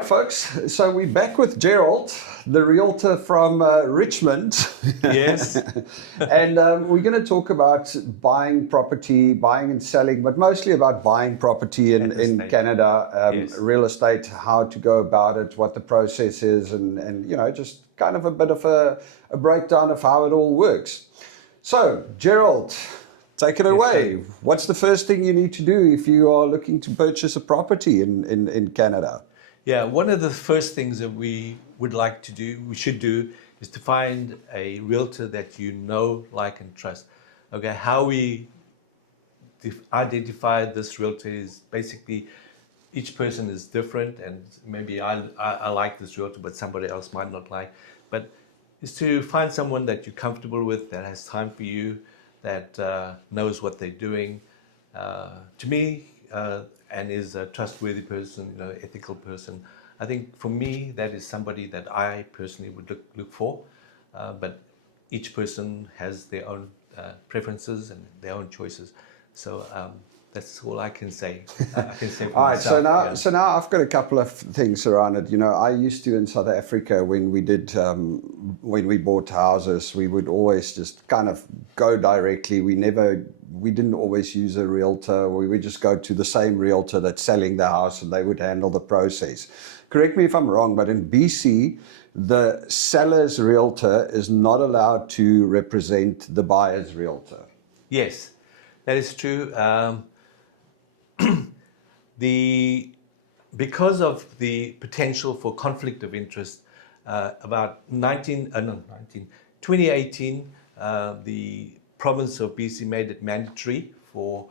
right, folks. So we're back with Gerald, the realtor from Richmond. Yes. And we're going to talk about buying property, buying and selling, but mostly about buying property in Canada, Yes. real estate, how to go about it, what the process is, and just kind of a bit of a breakdown of how it all works. So, Gerald, take it away. Yes, What's the first thing you need to do if you are looking to purchase a property in Canada? Yeah, one of the first things that we should do, is to find a realtor that you know, like, and trust. Okay, how we identify this realtor is basically each person is different, and maybe I like this realtor, but somebody else might not like. But is to find someone that you're comfortable with, that has time for you, that knows what they're doing. To me, and is a trustworthy person, ethical person. I think for me, that is somebody that I personally would look for. But each person has their own preferences and their own choices. So that's all I can say. I can say for All right, myself. so now I've got a couple of things around it. I used to in South Africa when we bought houses, we would always just kind of go directly. We didn't always use a realtor. We would just go to the same realtor that's selling the house, and they would handle the process. Correct me if I'm wrong, but in BC, the seller's realtor is not allowed to represent the buyer's realtor. Yes, that is true. Because of the potential for conflict of interest, about 2018, the province of BC made it mandatory for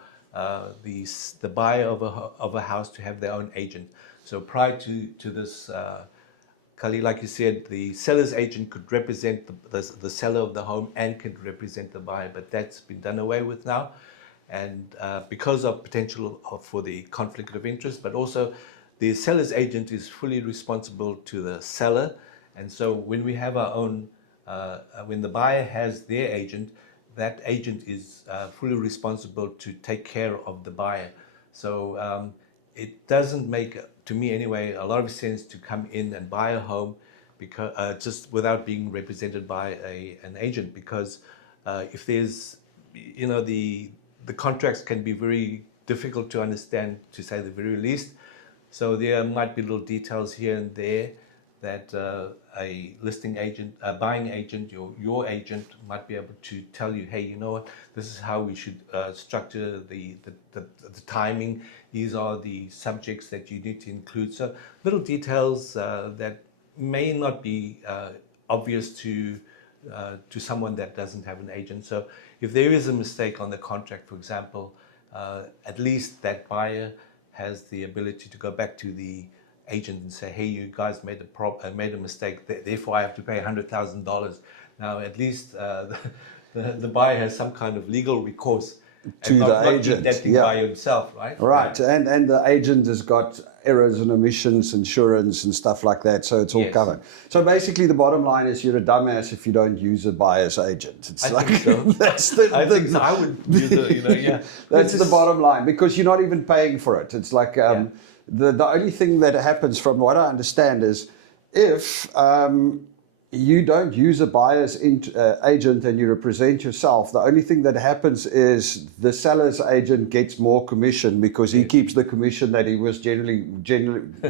the buyer of a house to have their own agent. So prior to this, Kali, like you said, the seller's agent could represent the seller of the home and could represent the buyer, but that's been done away with now. And because of potential for the conflict of interest, but also the seller's agent is fully responsible to the seller. And so when we have our own, when the buyer has their agent, that agent is fully responsible to take care of the buyer. So it doesn't make, to me anyway, a lot of sense to come in and buy a home because just without being represented by an agent, because if there's, the contracts can be very difficult to understand, to say the very least. So there might be little details here and there that a listing agent, a buying agent, your agent might be able to tell you, hey, you know what, this is how we should structure the timing. These are the subjects that you need to include. So little details that may not be obvious to someone that doesn't have an agent. So if there is a mistake on the contract, for example, at least that buyer has the ability to go back to the agent and say, hey, you guys made a mistake, therefore I have to pay $100,000. Now at least the buyer has some kind of legal recourse to the agent, that thing by himself, right? Right, and the agent has got errors and omissions, insurance and stuff like that, so it's all covered. So basically, the bottom line is you're a dumbass if you don't use a buyer's agent. It's I think so. That's I think so. I would use it. That's the bottom line, because you're not even paying for it. It's like the only thing that happens, from what I understand, is if you don't use a buyer's agent and you represent yourself, the only thing that happens is the seller's agent gets more commission, because he keeps the commission that he was generally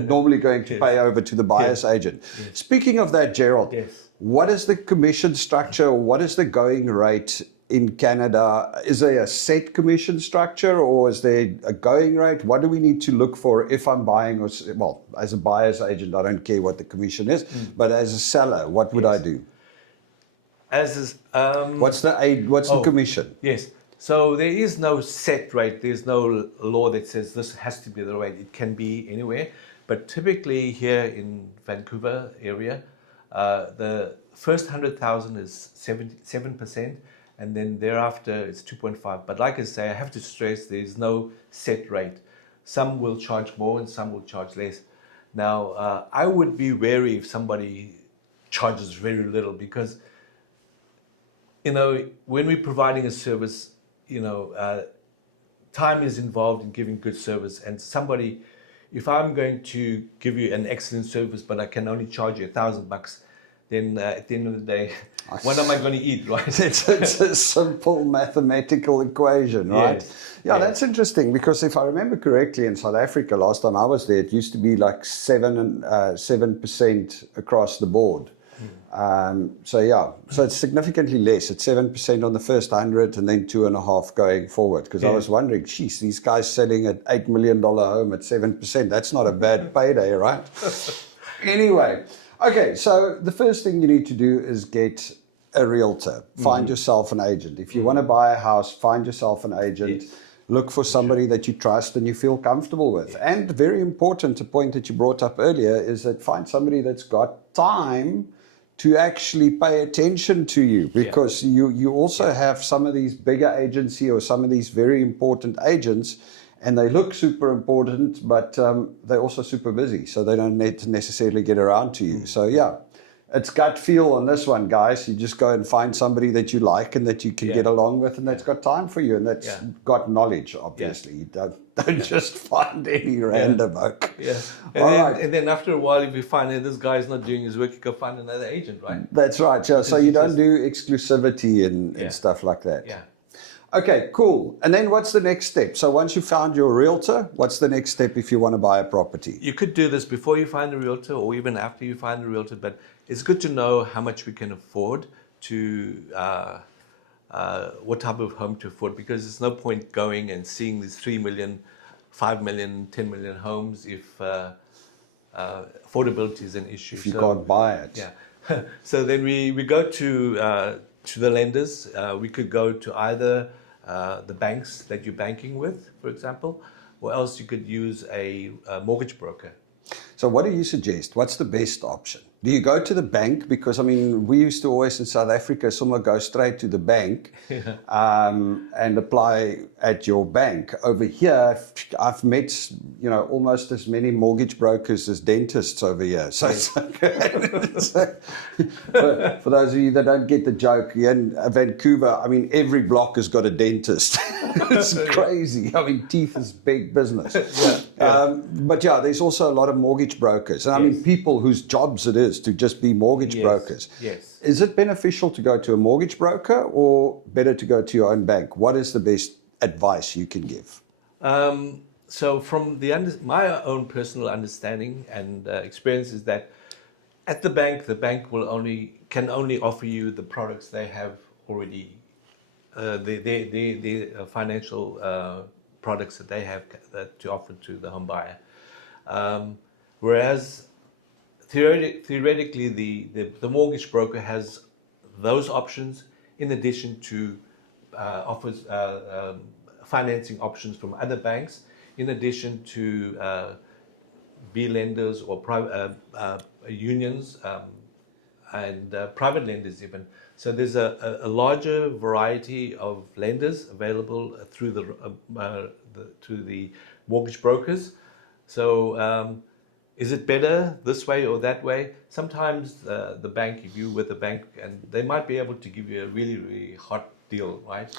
normally going to pay over to the buyer's agent. Speaking of that, Gerald, what is the commission structure? What is the going rate in Canada? Is there a set commission structure, or is there a going rate? What do we need to look for if I'm buying, well, as a buyer's agent, I don't care what the commission is, but as a seller, what would I do? What's the commission? Yes. So there is no set rate. There's no law that says this has to be the rate. It can be anywhere. But typically here in Vancouver area, the first 100,000 is 7%. And then thereafter it's 2.5. But like I say, I have to stress there's no set rate. Some will charge more and some will charge less. Now, I would be wary if somebody charges very little, because, when we're providing a service, time is involved in giving good service, and somebody, if I'm going to give you an excellent service, but I can only charge you $1,000, then at the end of the day, what am I going to eat, right? It's a simple mathematical equation, right? Yes. Yeah, Yes. that's interesting because if I remember correctly, in South Africa last time I was there, it used to be like 7% across the board. So it's significantly less. It's 7% on the first 100, and then 2.5 going forward. Because I was wondering, geez, these guys selling an $8 million home at 7%. That's not a bad payday, right? Anyway, okay. So the first thing you need to do is get a realtor. Find yourself an agent. If you want to buy a house, find yourself an agent. Yes. Look for somebody that you trust and you feel comfortable with. And very important, a point that you brought up earlier, is that find somebody that's got time to actually pay attention to you, because you also have some of these bigger agency or some of these very important agents, and they look super important, but they're also super busy, so they don't need to necessarily get around to you. So yeah, it's gut feel on this one, guys. You just go and find somebody that you like and that you can get along with, and that's got time for you, and that's got knowledge, obviously. You don't just find any random oak. Yeah. And then after a while, if you find that this guy's not doing his work, you can find another agent, right? That's right. Yeah. So you don't do exclusivity and stuff like that. Yeah. Okay, cool. And then what's the next step? So once you found your realtor, what's the next step if you want to buy a property? You could do this before you find a realtor or even after you find a realtor, but it's good to know how much we can afford to, what type of home to afford, because there's no point going and seeing these 3 million, 5 million, 10 million homes if affordability is an issue. If you can't buy it. Yeah. So then we go to the lenders. We could go to either the banks that you're banking with, for example, or else you could use a mortgage broker. So what do you suggest? What's the best option? Do you go to the bank? Because, I mean, we used to always in South Africa, someone go straight to the bank and apply at your bank. Over here, I've met, almost as many mortgage brokers as dentists over here. So it's like, for those of you that don't get the joke, in Vancouver, I mean, every block has got a dentist. It's crazy. I mean, teeth is big business. But yeah, there's also a lot of mortgage brokers. And I mean, people whose jobs it is to just be mortgage brokers. Yes. Is it beneficial to go to a mortgage broker or better to go to your own bank? What is the best advice you can give? So from my own personal understanding and experience is that at the bank can only offer you the products they have already, the financial products that they have to offer to the home buyer. Whereas theoretically, the mortgage broker has those options in addition to offers financing options from other banks, in addition to B lenders or private unions and private lenders even. So there's a larger variety of lenders available through the mortgage brokers. So is it better this way or that way? Sometimes the bank, if you're with the bank, and they might be able to give you a really, really hot deal, right?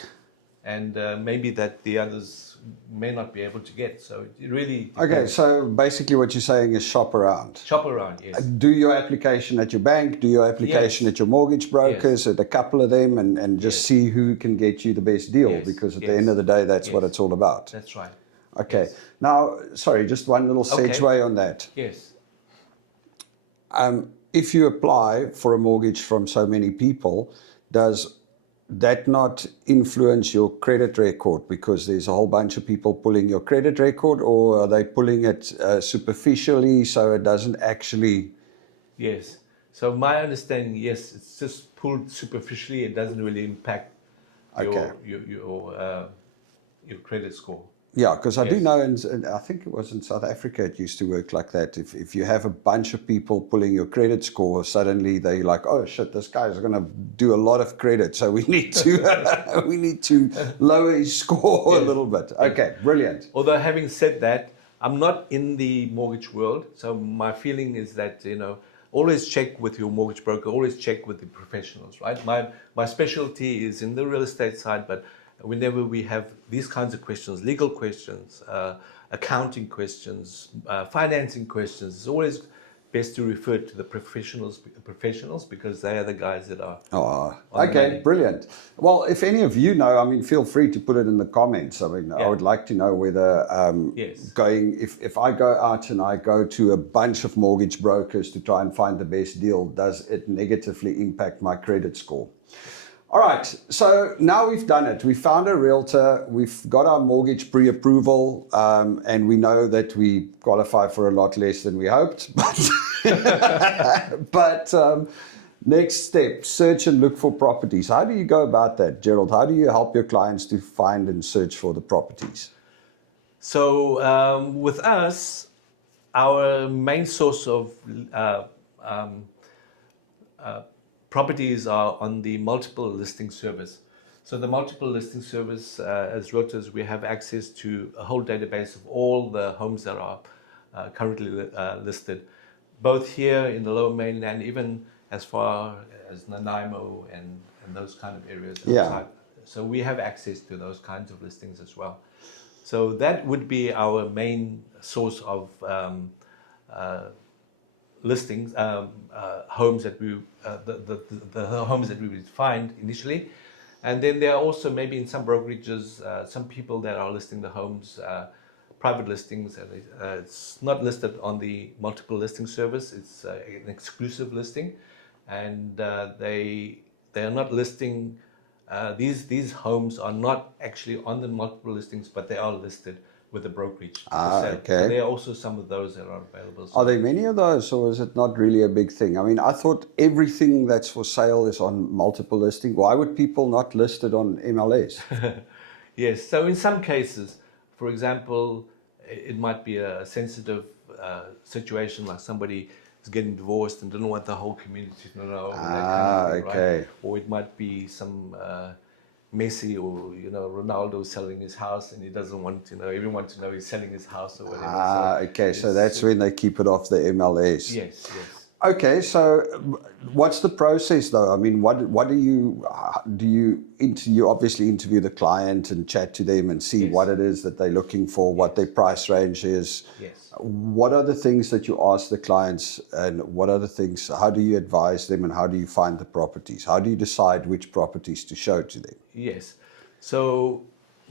And maybe that the others may not be able to get. So it really depends. Okay, so basically what you're saying is shop around. Shop around, yes. Do your application at your bank, do your application at your mortgage brokers, at a couple of them, and just see who can get you the best deal, because at the end of the day, that's what it's all about. That's right. Okay. Now, sorry, just one little segue on that. Yes. If you apply for a mortgage from so many people, does that not influence your credit record, because there's a whole bunch of people pulling your credit record, or are they pulling it superficially so it doesn't actually? Yes. So my understanding, yes, it's just pulled superficially. It doesn't really impact your credit score. Yeah, because I do know, and I think it was in South Africa, it used to work like that. If you have a bunch of people pulling your credit score, suddenly they're like, oh shit, this guy's going to do a lot of credit, so we need to we need to lower his score a little bit. Okay, brilliant. Although having said that, I'm not in the mortgage world, so my feeling is that, always check with your mortgage broker, always check with the professionals, right? My specialty is in the real estate side, but whenever we have these kinds of questions, legal questions, accounting questions, financing questions, it's always best to refer to the professionals because they are the guys that are. Oh, on the okay, money. brilliant. Well, if any of you know, I mean, feel free to put it in the comments. I mean, I Yeah. would like to know whether Yes. if I go out and I go to a bunch of mortgage brokers to try and find the best deal, does it negatively impact my credit score? All right, so now we've done it. We found a realtor, we've got our mortgage pre-approval, and we know that we qualify for a lot less than we hoped. But next step, search and look for properties. How do you go about that, Gerald? How do you help your clients to find and search for the properties? So with us, our main source of properties are on the multiple listing service. So the multiple listing service, as realtors, we have access to a whole database of all the homes that are currently listed, both here in the Lower Mainland, even as far as Nanaimo and those kind of areas outside. So we have access to those kinds of listings as well. So that would be our main source of listings, homes that we, the homes that we would find initially. And then there are also maybe in some brokerages, some people that are listing the homes, private listings, and it's not listed on the multiple listing service. It's an exclusive listing, and they are not listing. These homes are not actually on the multiple listings, but they are listed with the brokerage. Okay. So there are also some of those that are available. So Are there many of those, or is it not really a big thing? I mean, I thought everything that's for sale is on multiple listing. Why would people not list it on MLS? Yes. So in some cases, for example, it might be a sensitive situation, like somebody is getting divorced and doesn't want the whole community to know. Okay. Right? Or it might be some Messi or Ronaldo selling his house, and he doesn't want everyone to know he's selling his house or whatever. Okay. So that's when they keep it off the MLS. Yes. Okay, so what's the process though? I mean, what do you you obviously interview the client and chat to them and see what it is that they're looking for, what their price range is. Yes. What are the things that you ask the clients, and what are the things, how do you advise them, and how do you find the properties? How do you decide which properties to show to them? Yes. So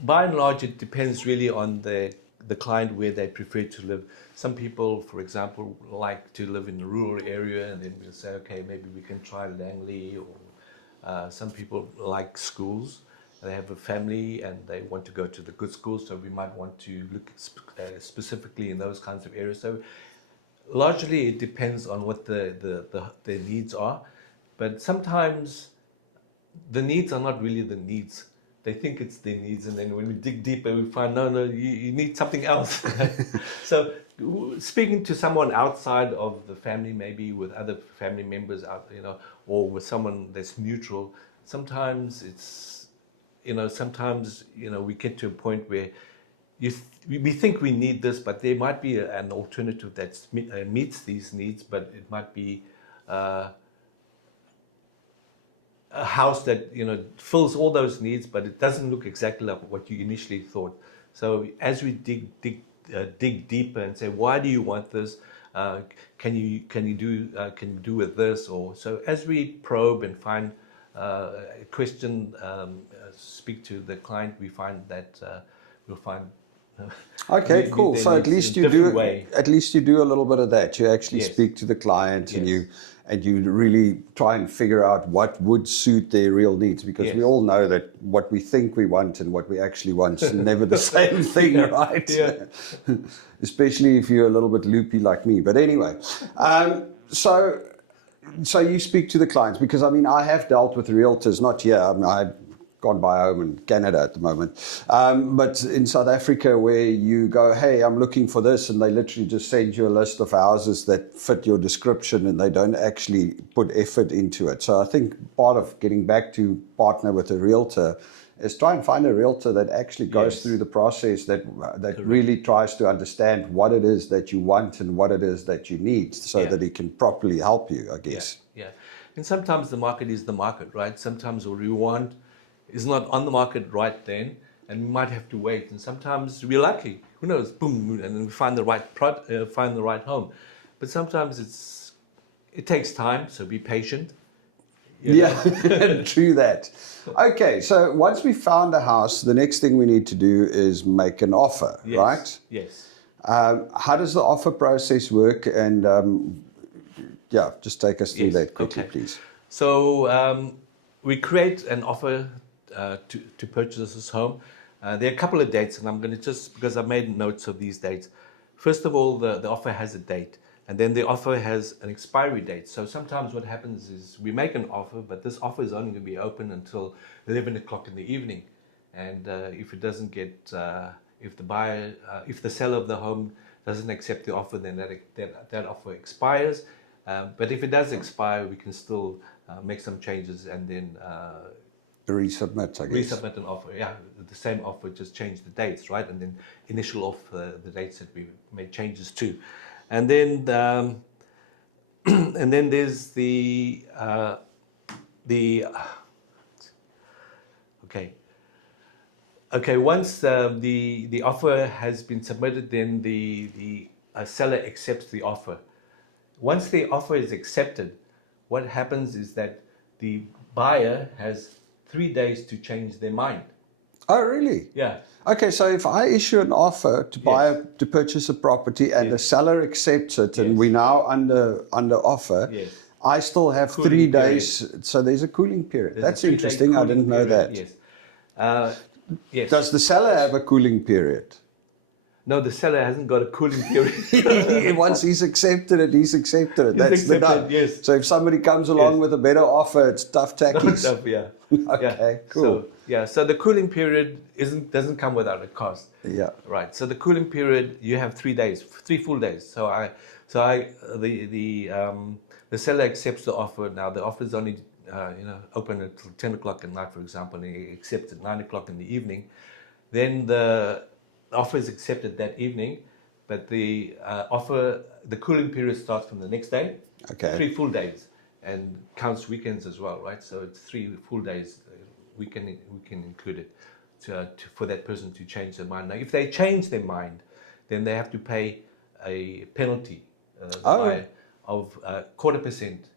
by and large, it depends really on the client where they prefer to live. Some people, for example, like to live in a rural area, and then we'll say, okay, maybe we can try Langley. Or some people like schools. They have a family and they want to go to the good schools, so we might want to look specifically in those kinds of areas. So largely it depends on what their needs are, but sometimes the needs are not really the needs. They think it's their needs, and then when we dig deeper, we find no, you need something else. So speaking to someone outside of the family, maybe with other family members out, or with someone that's neutral, sometimes it's, sometimes we get to a point where we think we need this, but there might be an alternative that meets these needs, but it might be a house that fills all those needs, but it doesn't look exactly like what you initially thought. So as we dig deeper and say, why do you want this? Can you do with this? Or so as we probe and find question, speak to the client, we find that we'll find. Okay, cool. So at least you do. Way. At least you do a little bit of that. You actually Yes. speak to the client, Yes. and you really try and figure out what would suit their real needs, because Yes. we all know that what we think we want and what we actually want is never the same thing, right? Yeah. Especially if you're a little bit loopy like me. But anyway, so you speak to the clients, because I mean, I have dealt with realtors, not here. I mean, I've gone by home in Canada at the moment, but in South Africa, where you go, hey, I'm looking for this, and they literally just send you a list of houses that fit your description, and they don't actually put effort into it. So I think part of getting back to partner with a realtor is try and find a realtor that actually goes Yes. through the process, that really tries to understand what it is that you want and what it is that you need, so that he can properly help you, I guess. Yeah. And sometimes the market is the market, right? Sometimes what we want is not on the market right then, and we might have to wait. And sometimes we're lucky. Who knows? Boom, and then we find the right find the right home. But sometimes it takes time. So be patient. Yeah, true that. Okay, so once we found a house, the next thing we need to do is make an offer, Yes, right? Yes. How does the offer process work? And yeah, just take us through that quickly, Okay. please. So we create an offer to purchase this home. There are a couple of dates, and I'm going to just, because I've made notes of these dates. First of all, the offer has a date, and then the offer has an expiry date. So sometimes what happens is we make an offer, but this offer is only going to be open until 11 o'clock in the evening. And if it doesn't get, if the buyer, if the seller of the home doesn't accept the offer, then that offer expires. But if it does expire, we can still make some changes and then Resubmit, I guess. resubmit an offer. Yeah, the same offer, just change the dates, right? And then initial offer, the dates that we made changes to, and then and then there's the okay. Okay, once the offer has been submitted, then the seller accepts the offer. Once the offer is accepted, what happens is that the buyer has 3 days to change their mind. Oh, really? Yeah. Okay, so if I issue an offer to to purchase a property and the seller accepts it, and we're now under offer, I still have Cooling 3 days. So there's a cooling period. There's That's a 3-day interesting. I didn't know period, that. Yes. Yes. Does the seller have a cooling period? No, the seller hasn't got a cooling period. Once he's accepted it, he's accepted it. That's the done. Yes. So if somebody comes along with a better offer, it's tough tackies. Yeah. Okay, cool. So the cooling period doesn't come without a cost. Yeah. Right. So the cooling period, you have 3 days, 3 full days. The seller accepts the offer. Now the offer is only open until 10 o'clock at night, for example, and he accepts at 9 o'clock in the evening. Then the offer is accepted that evening, but the cooling period starts from the next day. Okay. 3 full days, and counts weekends as well, right? So it's 3 full days. We can include it for that person to change their mind. Now, if they change their mind, then they have to pay a penalty of 0.25%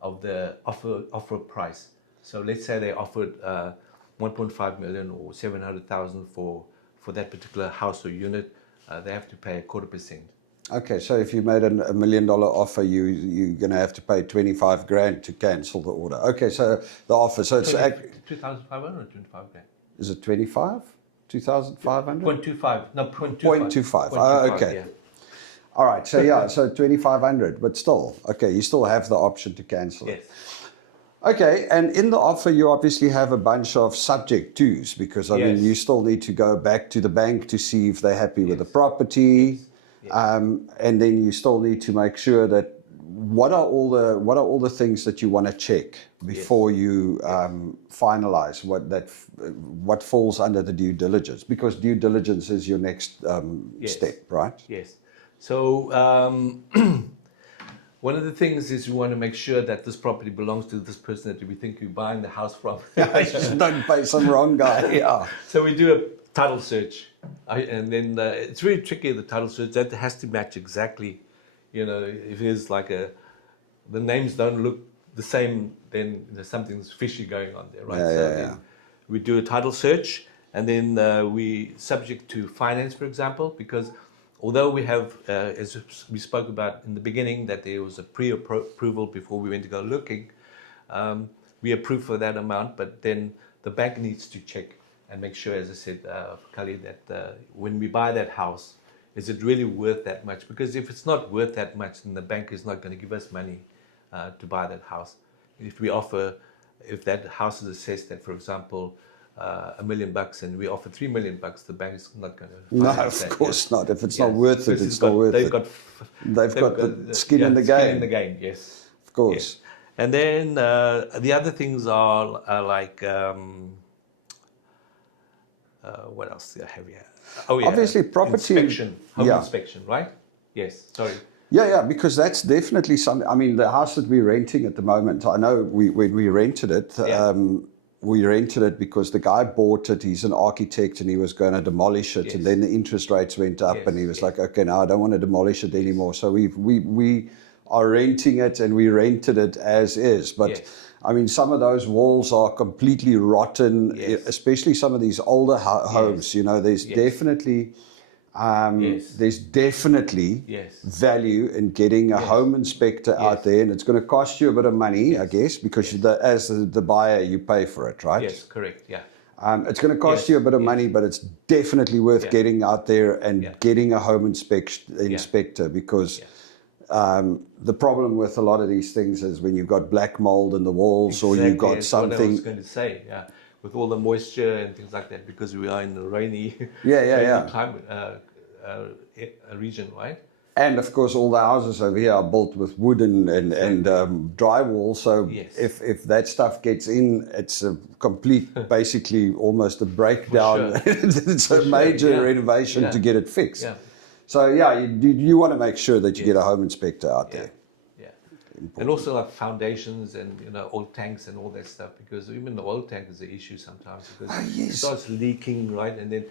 of the offer price. So let's say they offered 1.5 million or 700,000 for that particular house or unit, they have to pay 0.25%. Okay, so if you made a $1 million offer, you're going to have to pay 25 grand to cancel the order. Okay, so the offer, so it's 2,500 or 25 grand? Is it 25? 2,500? 0.25. No, 0.25. 0.25. Oh, okay. Yeah. All right, so yeah, so 2,500, but still, okay, you still have the option to cancel it. Yes. Okay, and in the offer, you obviously have a bunch of subject tos because, I mean, you still need to go back to the bank to see if they're happy with the property. Yes. And then you still need to make sure that what are all the things that you want to check before you finalize what falls under the due diligence, because due diligence is your next step, right? Yes. So one of the things is we want to make sure that this property belongs to this person that we think we're buying the house from. Just don't pay some wrong guy. Yeah. So we do a title search, and then it's really tricky, the title search. That has to match exactly, if it's like the names don't look the same, then there's something's fishy going on there, right? We do a title search, and then we subject to finance, for example, because although we have, as we spoke about in the beginning, that there was a pre-approval before we went to go looking, we approve for that amount, but then the bank needs to check and make sure, as I said, Kali, that when we buy that house, is it really worth that much? Because if it's not worth that much, then the bank is not going to give us money to buy that house. If that house is assessed at, for example, $1 million and we offer $3 million, the bank's not going to. No, of course not. If it's not worth it, it's not worth it. They've got the skin in the game. Skin in the game, yes. Of course. Yes. And then the other things are like, what else do I have here? Oh yeah. Obviously, property inspection, home inspection, right? Yes. Sorry. Yeah, because that's definitely something. I mean, the house that we're renting at the moment, I know when we rented it, we rented it because the guy bought it. He's an architect and he was going to demolish it. Yes. And then the interest rates went up, Yes, and he was yes. like, okay, now I don't want to demolish it anymore. So we are renting it, and we rented it as is. But Yes. I mean, some of those walls are completely rotten, Yes. especially some of these older homes. You know, there's Yes. definitely Yes. there's definitely Yes. value in getting a Yes. home inspector out Yes. there, and it's going to cost you a bit of money, I guess, because as the buyer, you pay for it, right? Yes, correct. Yeah. It's going to cost Yes. you a bit of Yes. money, but it's definitely worth Yeah. getting out there and Yeah. getting a home inspector, because the problem with a lot of these things is when you've got black mold in the walls, or you've got Exactly, that's what I something. was going to say, yeah, with all the moisture and things like that, because we are in a rainy, Yeah. climate region, right? And of course, all the houses over here are built with wood and drywall. So Yes. if that stuff gets in, it's a complete, basically almost a breakdown. sure. It's a major yeah. renovation Yeah. to get it fixed. Yeah. So yeah, you want to make sure that you Yes. get a home inspector out Yeah, there. yeah. And also like foundations and oil tanks and all that stuff, because even the oil tank is an issue sometimes, because yes. it starts leaking, right? And then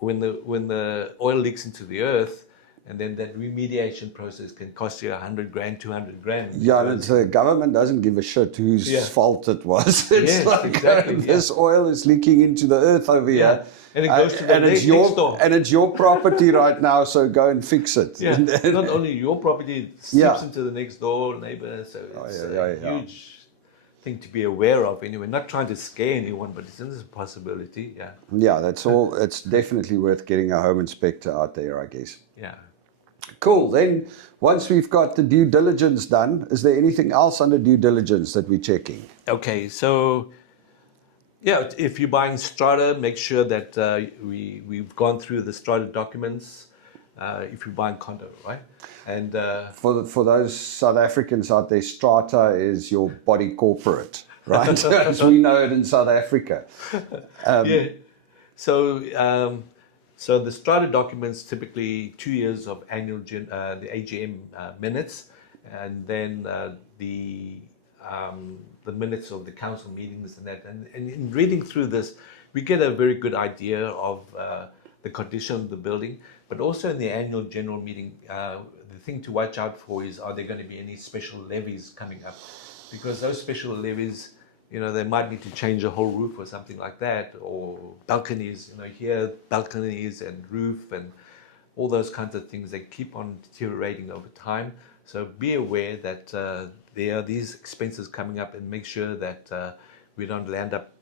when the oil leaks into the earth, and then that remediation process can cost you $100,000, $200,000. Yeah, and the government doesn't give a shit whose Yeah. fault it was. It's Yes, like exactly, this oil is leaking into the earth over Yeah. here. And it goes to the next door. And it's your property right now, so go and fix it. Yeah, not only your property, it seeps Yeah. into the next door neighbor. So it's yeah. a huge thing to be aware of anyway. Not trying to scare anyone, but it's a possibility. Yeah. Yeah, that's all. It's definitely worth getting a home inspector out there, I guess. Yeah. Cool. Then once we've got the due diligence done, is there anything else under due diligence that we're checking? Okay, so yeah, if you're buying strata, make sure that we've gone through the strata documents. If you're buying condo, right? And For those South Africans out there, strata is your body corporate, right? As we know it in South Africa. yeah. So the strata documents, typically 2 years of annual the AGM minutes, and then the minutes of the council meetings and that. And in reading through this, we get a very good idea of the condition of the building, but also in the annual general meeting, the thing to watch out for is, are there going to be any special levies coming up? Because those special levies, they might need to change a whole roof or something like that, or balconies, here, balconies and roof and all those kinds of things, they keep on deteriorating over time. So be aware that there are these expenses coming up, and make sure that we don't land up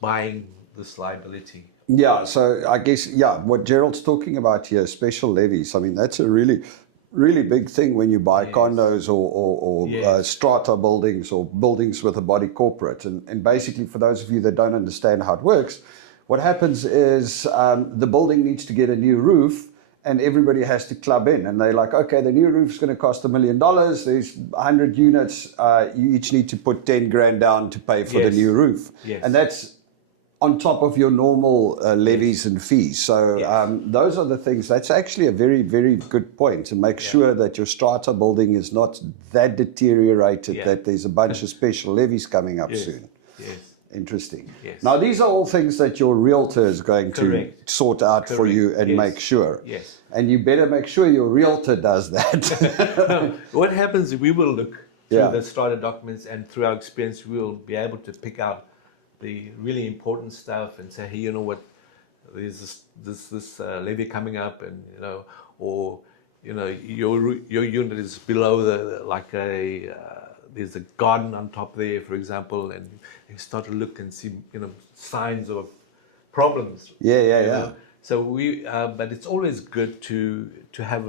buying this liability. Yeah, so I guess, what Gerald's talking about here, special levies, I mean, that's a really, really big thing when you buy condos or Yes. strata buildings or buildings with a body corporate. And basically, for those of you that don't understand how it works, what happens is the building needs to get a new roof, and everybody has to club in. And they're like, okay, the new roof's going to cost $1 million. There's 100 units. You each need to put 10 grand down to pay for the Yes. new roof. Yes. And that's on top of your normal levies and fees. So those are the things. That's actually a very, very good point, to make sure that your strata building is not that deteriorated that there's a bunch of special levies coming up soon. Yes. Interesting. Yes. Now, these are all things that your realtor is going Correct. to sort out for Correct. you and Yes. make sure. Yes. And you better make sure your realtor does that. No, what happens is we will look through Yeah. the strata documents, and through our experience, we will be able to pick out the really important stuff and say, hey, you know what, there's this levy coming up, and or your unit is below there's a garden on top there, for example, and you start to look and see signs of problems. Yeah. So but it's always good to have.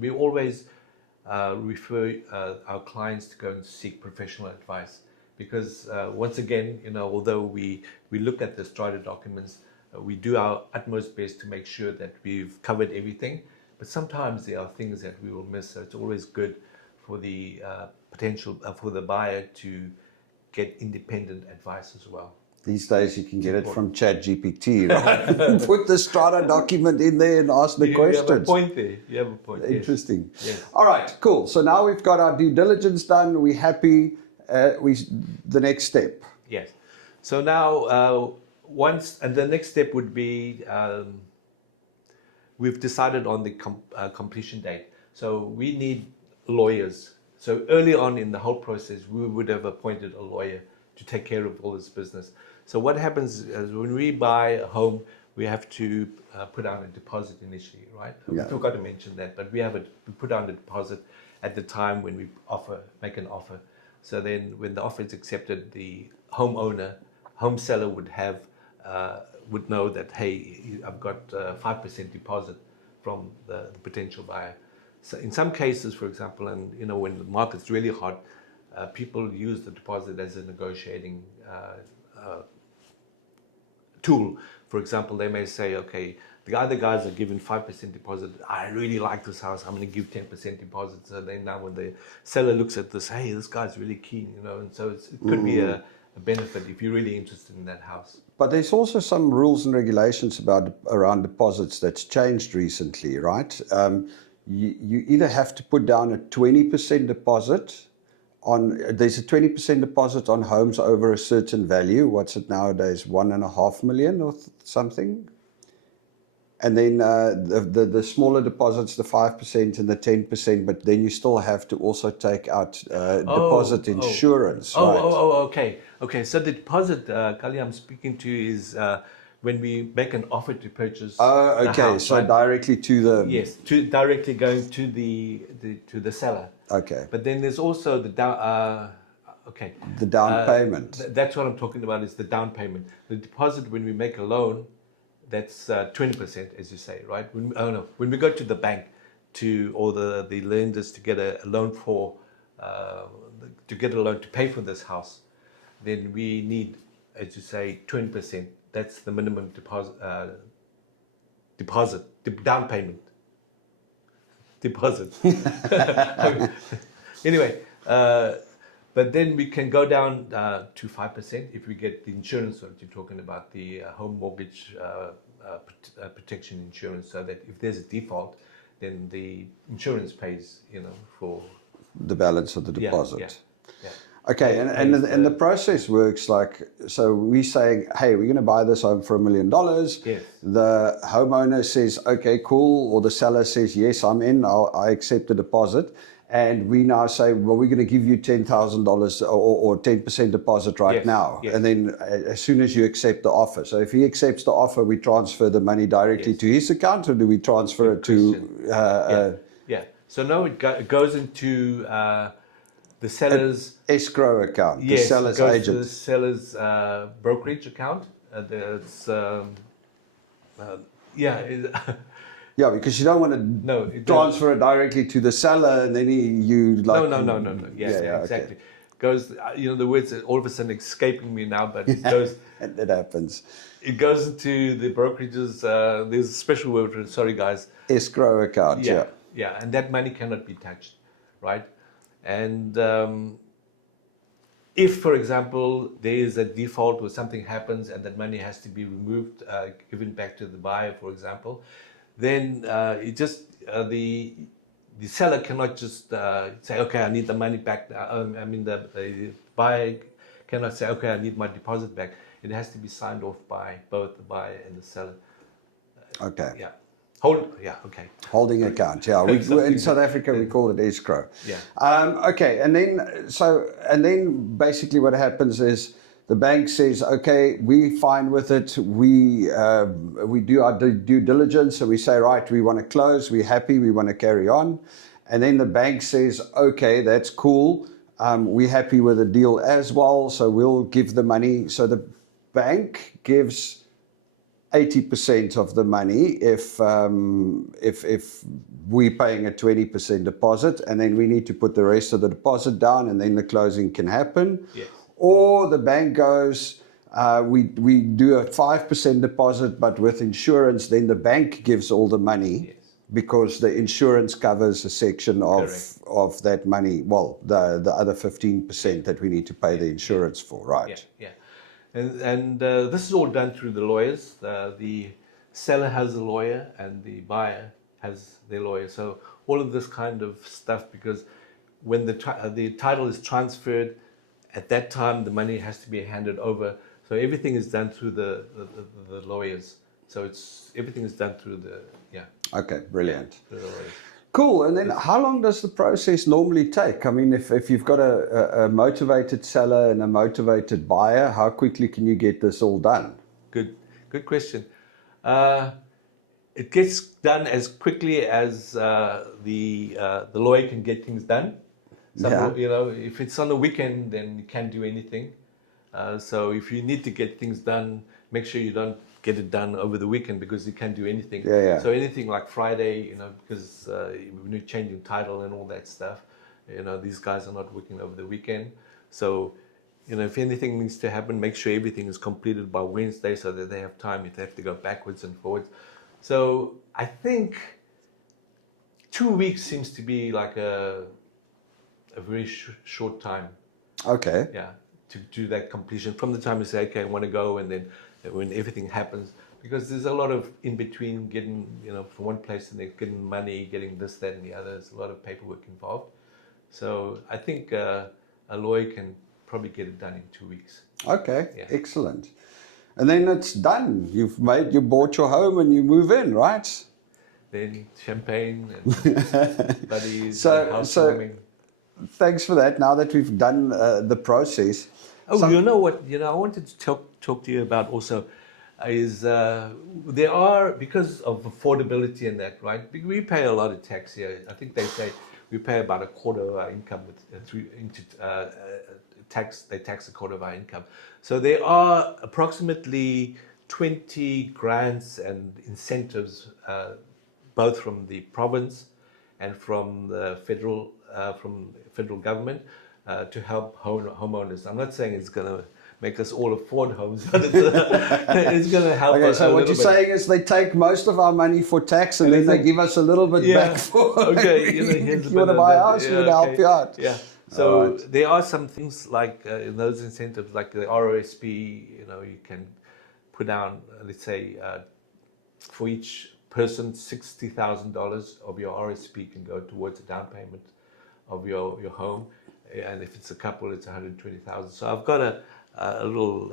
We always refer our clients to go and seek professional advice, because once again, although we look at the strata documents, we do our utmost best to make sure that we've covered everything. But sometimes there are things that we will miss. So it's always good for the for the buyer to get independent advice as well. These days you can get it from ChatGPT, right? Put the strata document in there and ask the questions. You have a point there. You have a point. Interesting. Yes. All right, cool. So now we've got our due diligence done. We're happy. The next step. Yes. So now, and the next step would be we've decided on the completion date. So we need lawyers. So early on in the whole process, we would have appointed a lawyer to take care of all this business. So what happens is when we buy a home, we have to put down a deposit initially, right? Yeah. We forgot to mention that, but we put down a deposit at the time when we make an offer. So then when the offer is accepted, the home seller would know that, hey, I've got 5% deposit from the potential buyer. So in some cases, for example, and when the market's really hot, people use the deposit as a negotiating tool. For example, they may say, okay, the other guys are giving 5% deposit. I really like this house. I'm going to give 10% deposit. So then now when the seller looks at this, hey, this guy's really keen, and so it could be a benefit if you're really interested in that house. But there's also some rules and regulations around deposits that's changed recently, right? You either have to put down a 20% deposit there's a 20% deposit on homes over a certain value. What's it nowadays? 1.5 million or something? And then the smaller deposits, the 5% and the 10%, but then you still have to also take out deposit insurance. Okay. So the deposit, Kali, I'm speaking to is when we make an offer to purchase. Oh, okay. The house, So right? directly to the directly going to the seller. Okay. But then there's also the down payment. That's what I'm talking about, is the down payment. The deposit when we make a loan, that's 20%, as you say, right? When we go to the bank or the lenders to get a loan to pay for this house, then we need, as you say, 20%. That's the minimum down payment. Deposit. Anyway, but then we can go down to 5% if we get the insurance that you're talking about, the home mortgage protection insurance, so that if there's a default, then the insurance pays, for the balance of the deposit. Yeah. Okay, and the process works like, so we're saying, hey, we're going to buy this home for $1 million. Yes. The homeowner says, okay, cool, or the seller says, yes, I'm in, I accept the deposit. And we now say, well, we're going to give you $10,000 or 10% deposit right now. Yes. And then as soon as you accept the offer. So if he accepts the offer, we transfer the money directly to his account, or do we transfer it to... So now it goes into the seller's... escrow account, the seller's goes agent. to the seller's brokerage account. Yeah, because you don't want to transfer it directly to the seller, and then No. Yes, exactly. Okay. Goes, the words are all of a sudden escaping me now, but it goes. It happens. It goes into the brokerages. There's a special word for it. Sorry, guys. Escrow account. Yeah, and that money cannot be touched, right? And if, for example, there is a default or something happens and that money has to be removed, given back to the buyer, for example, then the seller cannot just say, okay, I need the money back. The buyer cannot say, okay, I need my deposit back. It has to be signed off by both the buyer and the seller. Okay. Yeah. Holding account. Yeah, in South Africa we call it escrow. Yeah. Okay, and then basically what happens is the bank says, okay, we're fine with it. We do our due diligence, and we say, right, we want to close. We're happy. We want to carry on. And then the bank says, okay, that's cool. We're happy with the deal as well, so we'll give the money. So the bank gives 80% of the money if we're paying a 20% deposit, and then we need to put the rest of the deposit down, and then the closing can happen. Yes. Or the bank goes, we do a 5% deposit, but with insurance, then the bank gives all the money, because the insurance covers a section of that money. Well, the other 15% that we need to pay the insurance for, right? Yeah. And this is all done through the lawyers. The seller has a lawyer and the buyer has their lawyer. So all of this kind of stuff, because when the title is transferred at that time the money has to be handed over. So everything is done through the lawyers. So everything is done through Okay, brilliant. through the lawyers. Cool. And then how long does the process normally take? I mean, if you've got a motivated seller and a motivated buyer, how quickly can you get this all done? Good question. It gets done as quickly as the lawyer can get things done. If it's on the weekend, then you can't do anything. So if you need to get things done, make sure you don't get it done over the weekend because you can't do anything. So anything like Friday, because when you're changing title and all that stuff, these guys are not working over the weekend. So, if anything needs to happen, make sure everything is completed by Wednesday so that they have time if they have to go backwards and forwards. So I think 2 weeks seems to be like a very short time. Okay. Yeah, to do that completion from the time you say, okay, I want to go, and then when everything happens, because there's a lot of in between getting, from one place and then getting money, getting this, that, and the other. There's a lot of paperwork involved. So I think a lawyer can probably get it done in 2 weeks. Okay, excellent. And then it's done. You bought your home and you move in, right? Then champagne and buddies, housewarming. Thanks for that. Now that we've done the process. You know what? I wanted to talk to you about also is there are, because of affordability and that, right? We pay a lot of tax here. I think they say we pay about a quarter of our income into tax. They tax a quarter of our income. So there are approximately 20 grants and incentives, both from the province and from the federal government, to help homeowners. I'm not saying it's going to make us all afford homes, but it's going to help. Okay, so what you're saying is they take most of our money for tax and then they give us a little bit back for. Okay, if you want to buy a house, we'll help you out. Yeah. So there are some things like in those incentives, like the ROSP. You can put down, let's say, for each person, $60,000 of your RSP can go towards a down payment of your home, and if it's a couple, it's $120,000. So I've got a little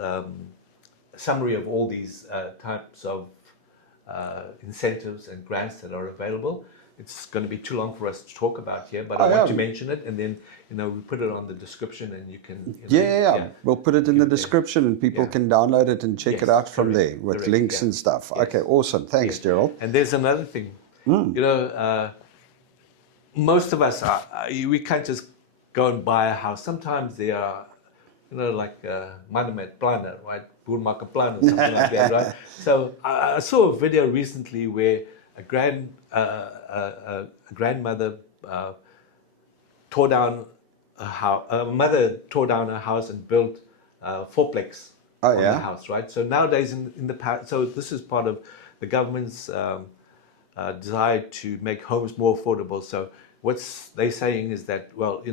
summary of all these types of incentives and grants that are available. It's going to be too long for us to talk about here, but I want to mention it, and then we put it on the description, and you can. We'll put it in the description, and people can download it and check it out from there with links and stuff. Yes. Okay, awesome. Thanks, Gerald. And there's another thing. Most of us we can't just go and buy a house. Sometimes they are, like Manamet Plana, right? Burmaka Plan or something like that, right? So I saw a video recently where a grandmother tore down a house. A mother tore down a house and built fourplex on the house, right? So nowadays, in the past, so this is part of the government's desire to make homes more affordable. So what's they saying is that, well,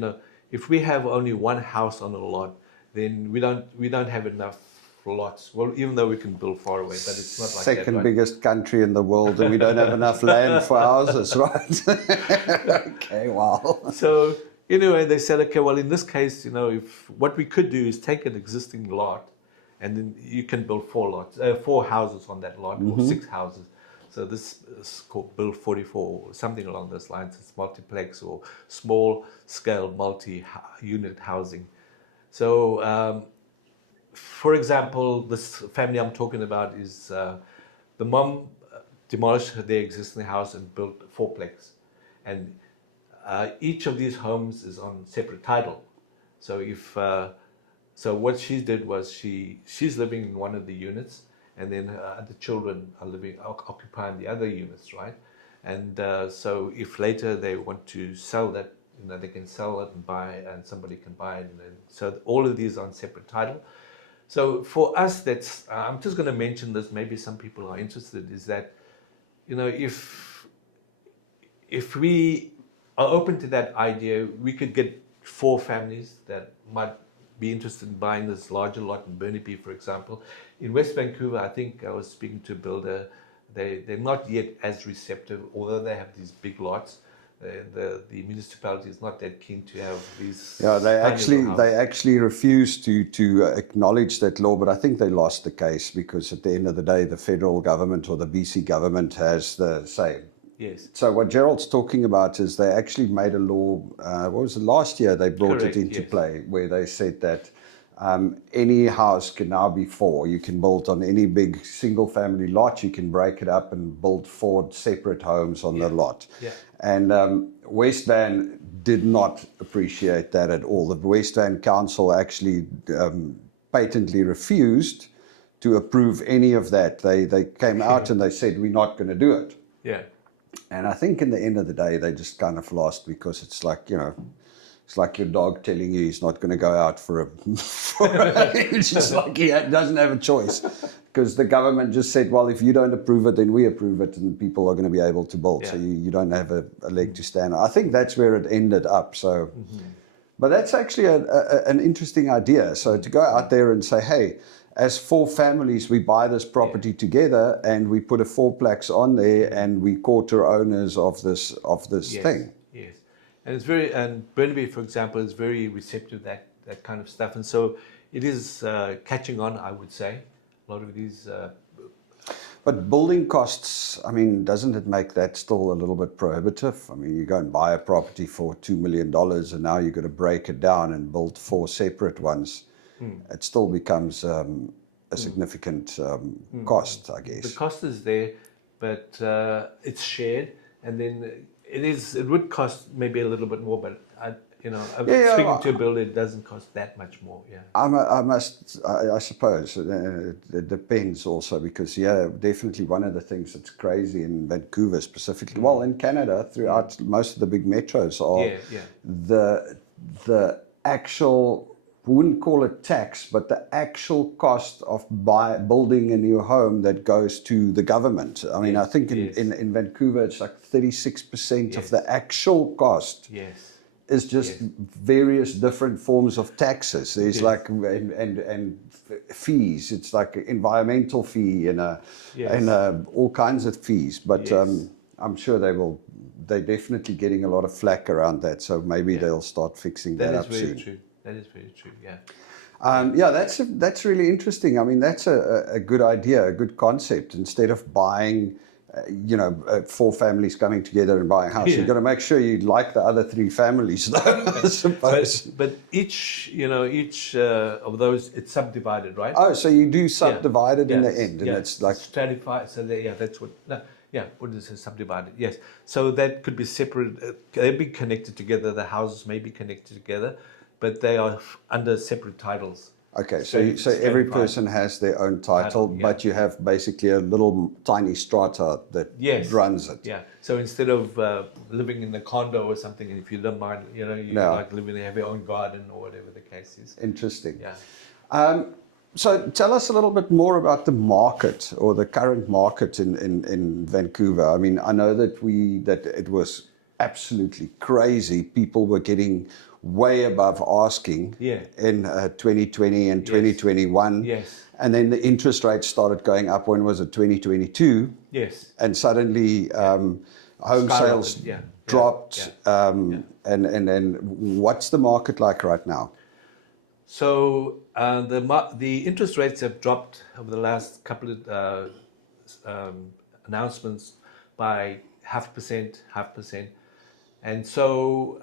if we have only one house on a lot, then we don't have enough lots. Well, even though we can build far away, but it's not like that. Second biggest country in the world, and we don't have enough land for houses, right? Okay, wow. So anyway, they said, okay, well, in this case, if what we could do is take an existing lot, and then you can build 4 houses on that lot, or 6 houses. So this is called Build 44, or something along those lines. It's multiplex or small scale multi-unit housing. So, for example, this family I'm talking about is the mom demolished their existing house and built 4plex, and each of these homes is on separate title. So so what she did was she's living in one of the units, and then the children are occupying the other units, right? And so if later they want to sell that, they can sell it and buy, and somebody can buy it. And so all of these are on separate title. So for us, that's I'm just going to mention this. Maybe some people are interested. Is that if we are open to that idea, we could get 4 families that might be interested in buying this larger lot in Burnaby, for example. In West Vancouver, I think I was speaking to a builder. They're not yet as receptive, although they have these big lots. the municipality is not that keen to have these. Yeah, tiny little they houses. actually refused to acknowledge that law, but I think they lost the case because at the end of the day, the federal government or the BC government has the say. Yes, So what Gerald's talking about is they actually made a law. What was it, last year? They brought correct. it into Yes, play where they said that any house can now be four. You can build on any big single-family lot. You can break it up and build four separate homes on the lot. yeah, And West Van did not appreciate that at all. The West Van Council actually patently refused to approve any of that. They came out and they said, we're not going to do it. yeah. And I think in the end of the day, they just kind of lost because it's like, it's like your dog telling you he's not going to go out for a, it's just like he doesn't have a choice because the government just said, well, if you don't approve it, then we approve it and people are going to be able to build. Yeah. So you don't have a leg to stand on. I think that's where it ended up. So, but that's actually an interesting idea. So to go out there and say, hey, as four families, we buy this property together and we put a fourplex on there and we quarter owners of this Yes, thing. yes, and Burnaby, for example, is very receptive to that kind of stuff, and so it is catching on. I would say a lot of it is. But building costs, I mean, doesn't it make that still a little bit prohibitive? I mean, you go and buy a property for $2 million and now you've got to break it down and build four separate ones. It still becomes a significant cost, I guess. The cost is there, but it's shared, and then it would cost maybe a little bit more, but speaking to a builder, it doesn't cost that much more. Yeah. I suppose it depends also because definitely one of the things that's crazy in Vancouver specifically, well, in Canada throughout most of the big metros are the actual, we wouldn't call it tax, but the actual cost of building a new home that goes to the government. I mean, I think in Vancouver it's like 36% of the actual cost. Yes. Is just various different forms of taxes. There's like and fees. It's like an environmental fee and all kinds of fees. But I'm sure they're definitely getting a lot of flack around that. So maybe they'll start fixing that up soon. That is very true. That is very true. Yeah. That's really interesting. I mean, that's a good idea, a good concept. Instead of buying, four families coming together and buying a house, you've got to make sure you like the other three families, though, I suppose. But each of those, it's subdivided, right? Oh, so you do subdivide it in the end, and it's like stratified. So that's what. No, what is it? Subdivided? Yes. So that could be separate. They'd be connected together. The houses may be connected together, but they are under separate titles. Okay, so every person has their own title, but you have basically a little tiny strata that runs it. Yeah. So instead of living in a condo or something, if you don't mind, you like living, have your own garden or whatever the case is. Interesting. Yeah. So tell us a little bit more about the market or the current market in Vancouver. I mean, I know that it was absolutely crazy. People were getting way above asking in 2020 and 2021. Yes. And then the interest rates started going up. When was it? 2022. Yes. And suddenly home sales dropped. And what's the market like right now? So the interest rates have dropped over the last couple of announcements by 0.5%. And so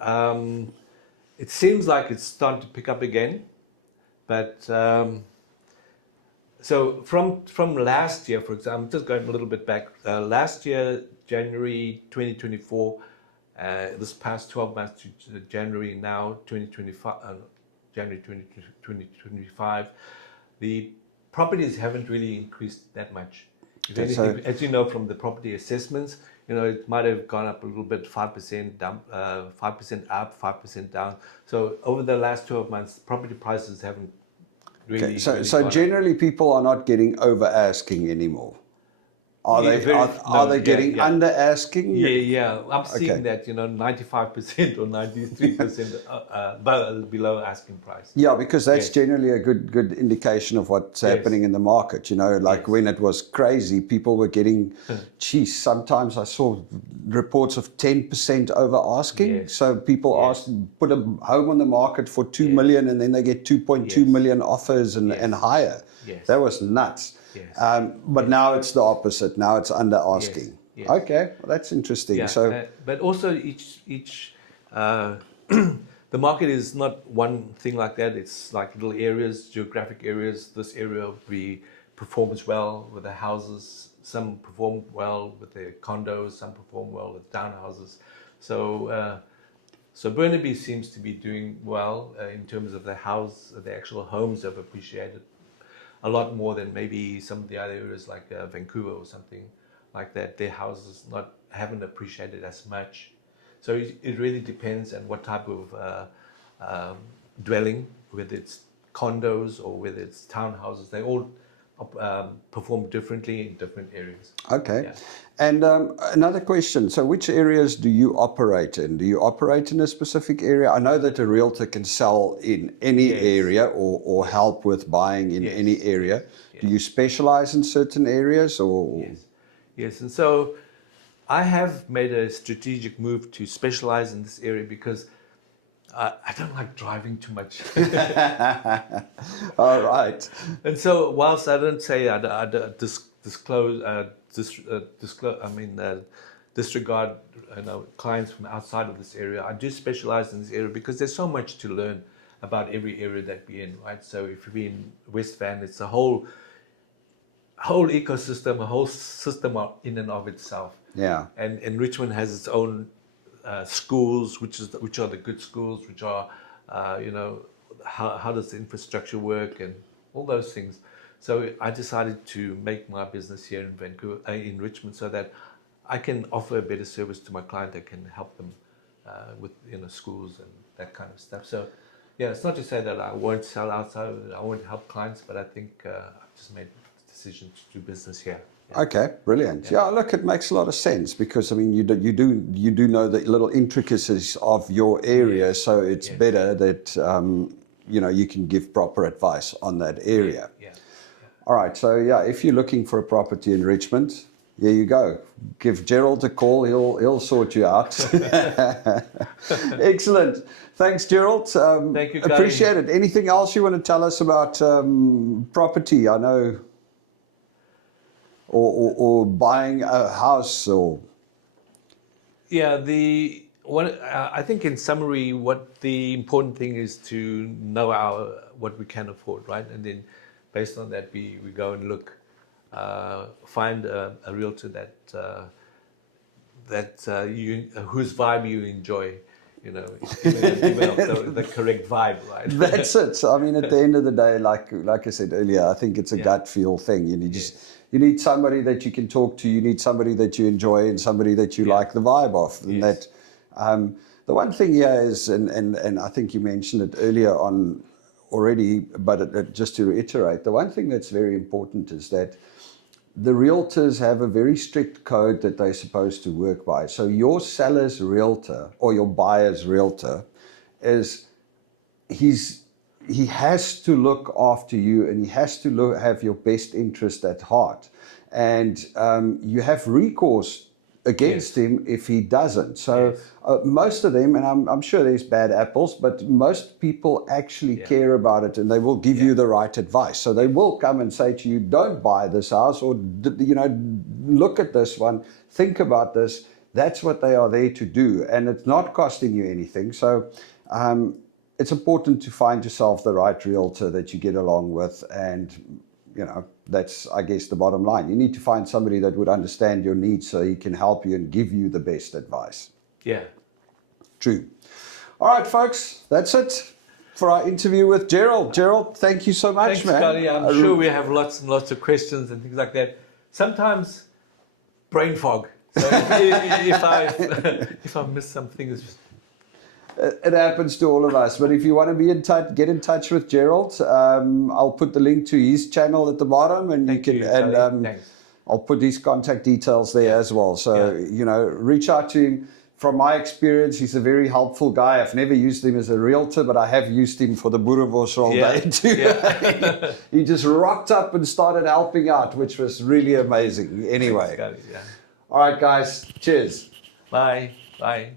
it seems like it's starting to pick up again, but so from last year, for example, just going a little bit back, last year, January 2024, this past 12 months to January now, 2025, January 2025, the properties haven't really increased that much. If anything, as you know from the property assessments, it might have gone up a little bit, 5% down, 5% up, 5% down. So over the last 12 months, property prices haven't really. So generally, people are not getting over asking anymore. Are Yeah, they very- are no, they yeah, getting yeah. under asking? Yeah. I'm seeing Okay. that, 95% or 93% below asking price. Yeah, because that's Yes. generally a good indication of what's Yes. happening in the market. Like Yes. when it was crazy, people were getting, geez, sometimes I saw reports of 10% over asking. Yes. So people Yes. put a home on the market for 2 Yes. million and then they get 2.2 Yes. million offers and Yes. higher. Yes. That was nuts. Yes. But now it's the opposite. Now it's under asking. Yes. Okay, well, that's interesting. Yeah, So but also each the market is not one thing like that. It's like little areas, geographic areas. This area performs well with the houses. Some perform well with the condos. Some perform well with townhouses. So Burnaby seems to be doing well in terms of the actual homes have appreciated a lot more than maybe some of the other areas like Vancouver or something like that. Their houses haven't appreciated as much. So it really depends on what type of dwelling, whether it's condos or whether it's townhouses. They all perform differently in different areas. okay. Yeah. And another question. So which areas do you operate in? Do you operate in a specific area? I know that a realtor can sell in any Yes. area or help with buying in Yes. any area. Yes. Do you specialize in certain areas or? Yes, and so I have made a strategic move to specialize in this area because I don't like driving too much. All right. And so, whilst I don't say disregard clients from outside of this area, I do specialize in this area because there's so much to learn about every area that we're in, right? So if you're in West Van, it's a whole ecosystem, a whole system in and of itself. Yeah. And Richmond has its own schools, which are the good schools, which are how does the infrastructure work and all those things. So I decided to make my business here in Vancouver, in Richmond, so that I can offer a better service to my client. I can help them with schools and that kind of stuff. So yeah, it's not to say that I won't sell outside, I won't help clients, but I think I've just made the decision to do business here. Yeah. Okay, brilliant. Yeah, look, it makes a lot of sense because I mean, you do know the little intricacies of your area, Yes. so it's Yes. better that you can give proper advice on that area. Yeah. All right, so yeah, if you're looking for a property in Richmond, there you go. Give Gerald a call; he'll sort you out. Excellent. Thanks, Gerald. Thank you, Gary. Appreciate it. Anything else you want to tell us about property? I know. Or buying a house or Yeah, I think in summary, what the important thing is to know what we can afford, right? And then based on that, we go and look, find a realtor whose vibe you enjoy, giving up the correct vibe, right? that's it. I mean, at the end of the day, like I said earlier, I think it's a gut feel thing. You need somebody that you can talk to. You need somebody that you enjoy and somebody that you like the vibe of. And that the one thing here is, and I think you mentioned it earlier on already, but just to reiterate, the one thing that's very important is that the realtors have a very strict code that they're supposed to work by. So your seller's realtor or your buyer's realtor he has to look after you and he has to have your best interest at heart. And you have recourse against him if he doesn't. So most of them, and I'm sure there's bad apples, but most people actually care about it and they will give you the right advice. So they will come and say to you, don't buy this house or, look at this one, think about this. That's what they are there to do. And it's not costing you anything. So it's important to find yourself the right realtor that you get along with. And, that's, I guess, the bottom line. You need to find somebody that would understand your needs so he can help you and give you the best advice. Yeah. True. All right, folks, that's it for our interview with Gerald. Gerald, thank you so much, Thanks, man. Scotty. I'm sure we have lots and lots of questions and things like that. Sometimes brain fog. So if I miss something, it's just... It happens to all of us. But if you want to be in touch, get in touch with Gerald. I'll put the link to his channel at the bottom, and Thank you, and Thanks. I'll put his contact details there as well. So, you know, reach out to him. From my experience, he's a very helpful guy. I've never used him as a realtor, but I have used him for the Boerewors all day too. He just rocked up and started helping out, which was really amazing. Anyway. All right, guys. Cheers. Bye. Bye.